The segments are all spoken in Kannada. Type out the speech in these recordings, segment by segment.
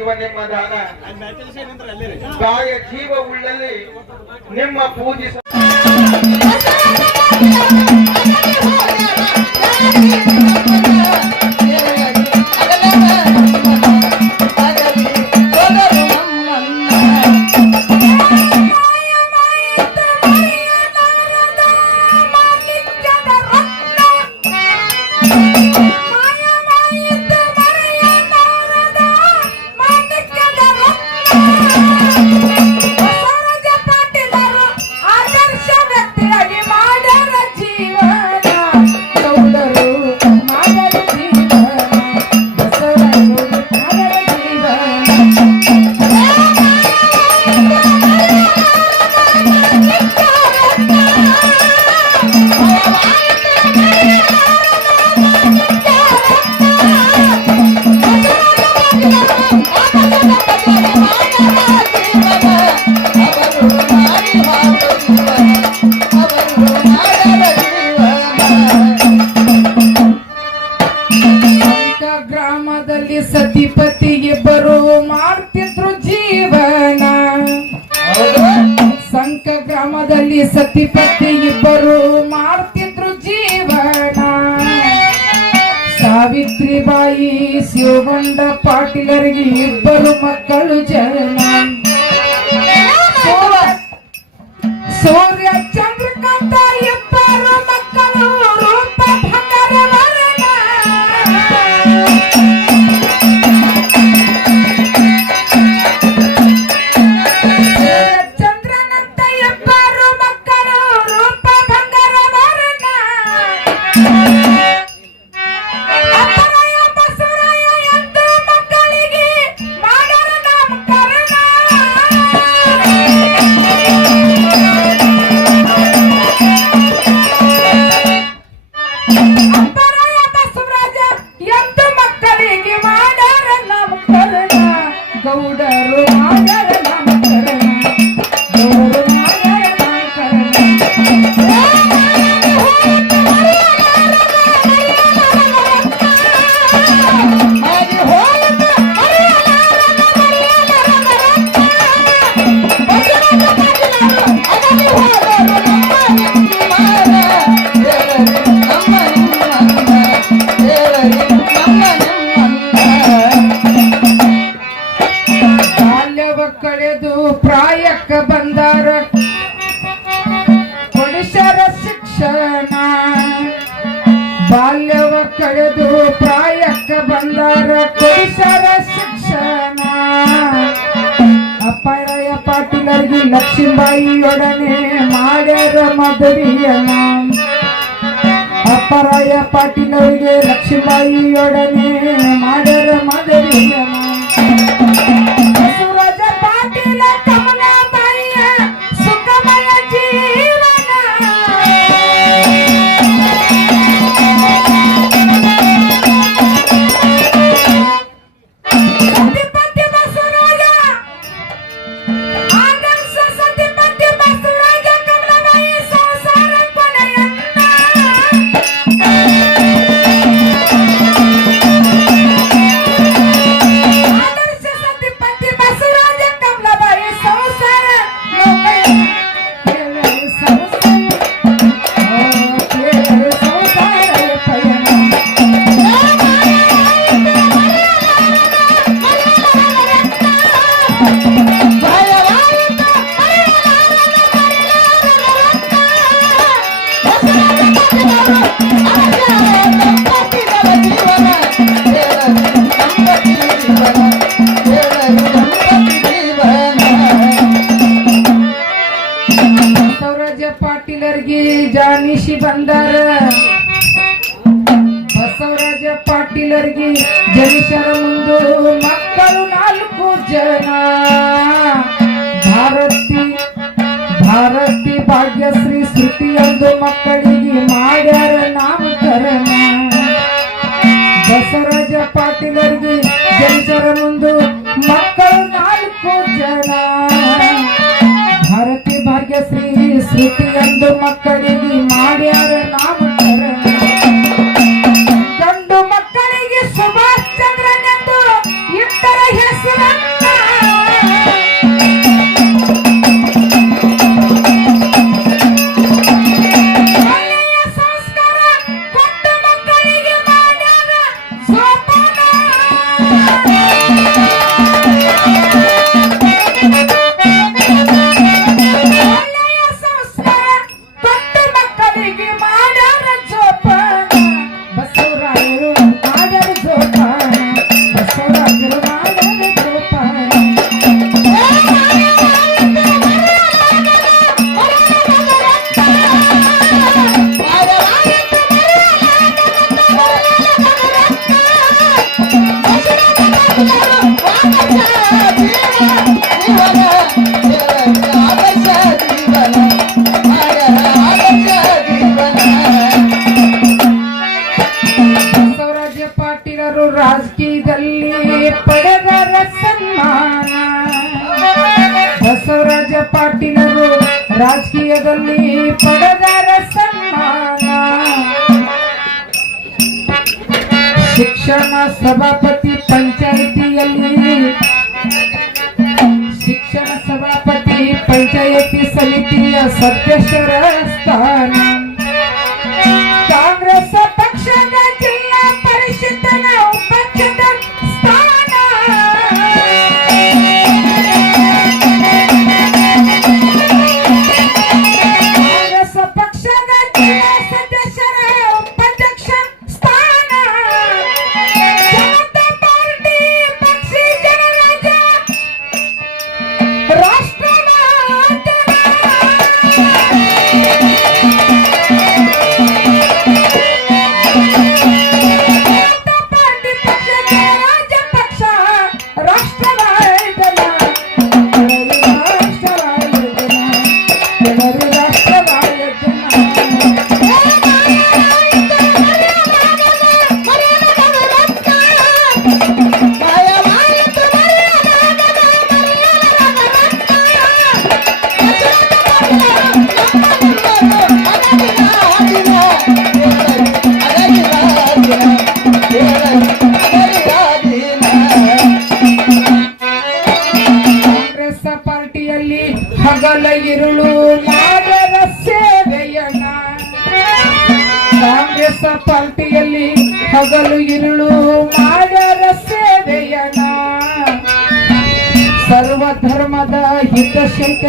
ಜೀವ ನಿಮ್ಮ ದಾನ ತಾಯ ಜೀವ ಉಳ್ಳಲ್ಲಿ ನಿಮ್ಮ ಪೂಜಿಸ Thank you. ಹಿರಿಯಣ್ಣ ಅಪ್ಪರಾಯ ಪಾಟೀಲರಿಗೆ ಲಕ್ಷ್ಮೀಬಾಯಿಯೊಡನೆ ಮಾಡರ ಮಾದರಿಯಣ್ಣ ಪಾಟೀಲರಿಗೆ ಜನಜರ ಮುಂದು ಮಕ್ಕಳು ನಾಲ್ಕು ಜನ. ಭಾರತಿ ಭಾಗ್ಯಶ್ರೀ ಶ್ರುತಿ ಎಂದು ಮಕ್ಕಳಿಗೆ ಮಾಡ್ಯಾರ पंचायती समिति सदस्य स्थान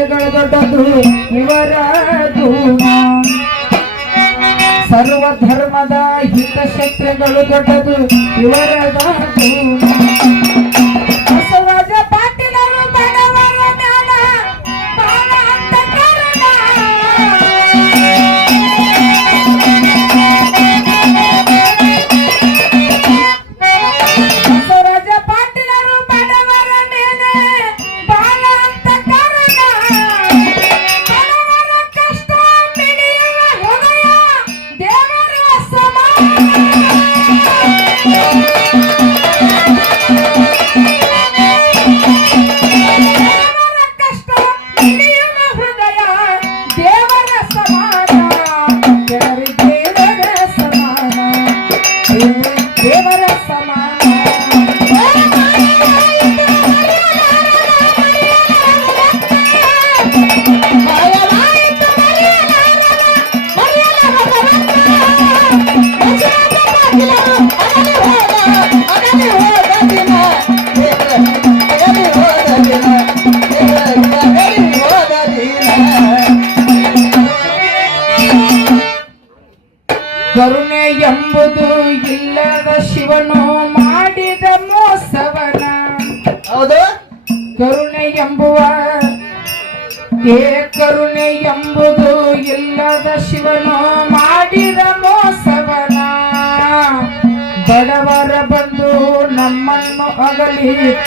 ಕಾರ್ಯಗಳ ದೊಡ್ಡದು ಇವರದು ಸರ್ವ ಧರ್ಮದ ಹಿತಶಕ್ತಿಗಳು ದೊಡ್ಡದು ಇವರದು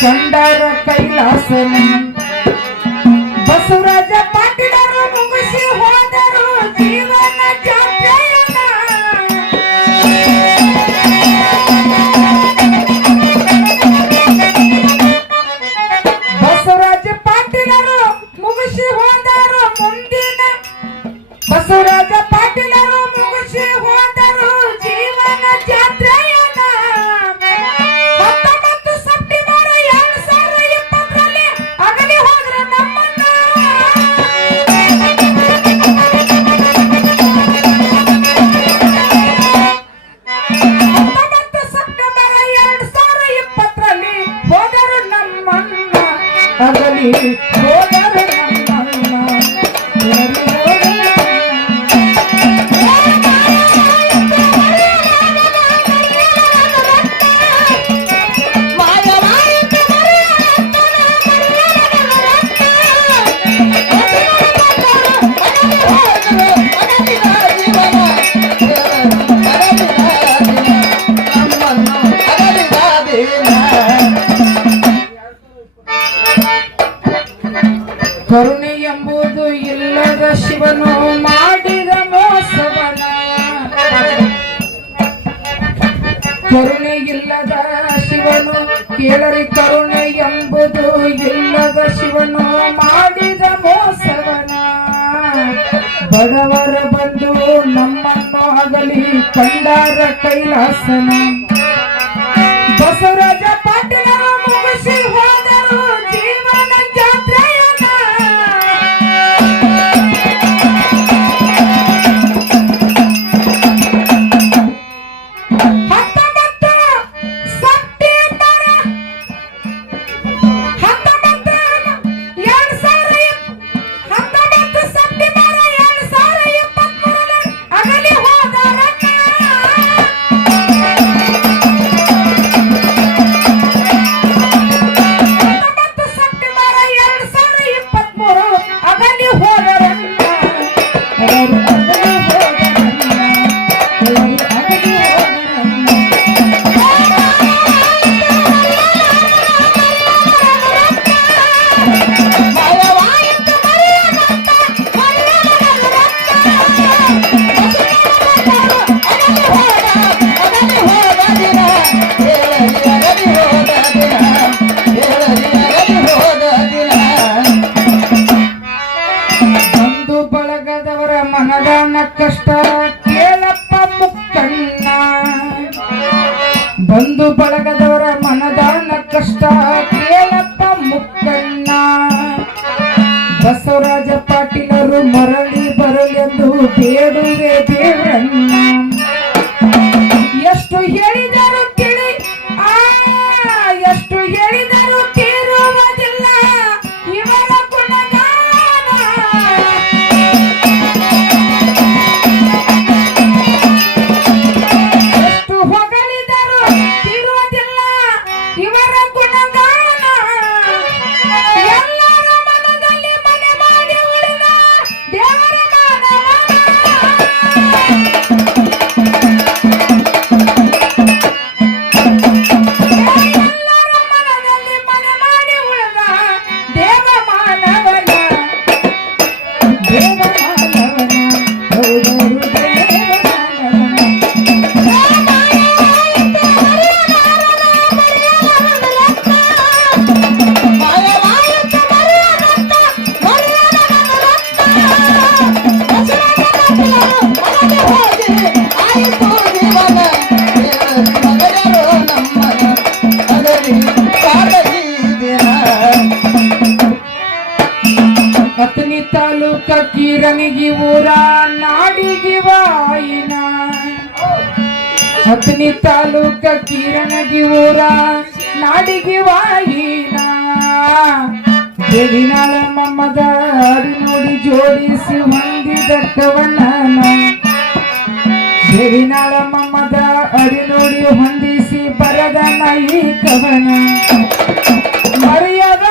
கண்டார கைலாசனம் ಬಡವರ ಬಂದು ನಮ್ಮನ್ನು ಅಗಲಿ ಕಂಡಾರ ಕೈಲಾಸನ ತಾಲೂಕ ಕಿರಣಿಗಿ ಊರ ನಾಡಿಗಿ ವಾಯಿನ. ಹತ್ತನಿ ತಾಲೂಕ ಕಿರಣಗಿ ಊರ ನಾಡಿಗಿ ವಾಯಿನ. ದೇವಿನಾಳ ಮಮ್ಮದ ಹಾಡಿ ನೋಡಿ ಜೋಡಿಸಿ ಹೊಂದಿದ ಕವನನ ದೇವಿನಾಳ ಮಮ್ಮದ ಹಾಡಿ ನೋಡಿ ಹೊಂದಿಸಿ ಬರದ ನೈ ಕವನ ಮರೆಯದ